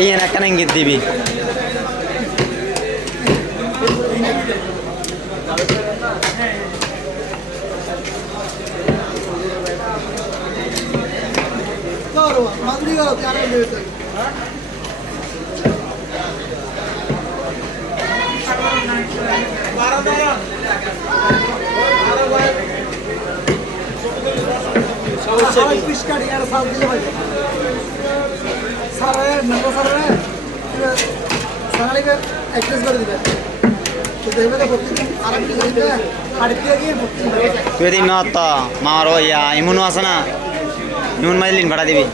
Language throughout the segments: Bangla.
এই একটা ইঙ্গিত দিবি তুই দিন ন মামার ইয়া ইমুনও আছে না ইমুন মাঝে লিন ভাড়া দিবি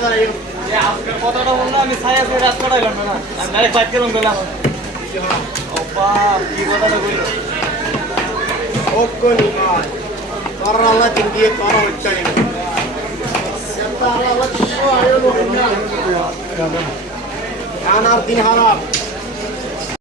ভাই কথাটা বললো আমি ছায়া ছেড়ে রাত কাটাইলাম না আমি ডাইরেক্ট বাইক কেমন গেলাম ও বাপ কি কথাটা বললো ఒక్కొని త్వరలో తిండి త్వర వచ్చాయి ఎంత అలా వచ్చో అయ్యో నానార్ దిన్ హారా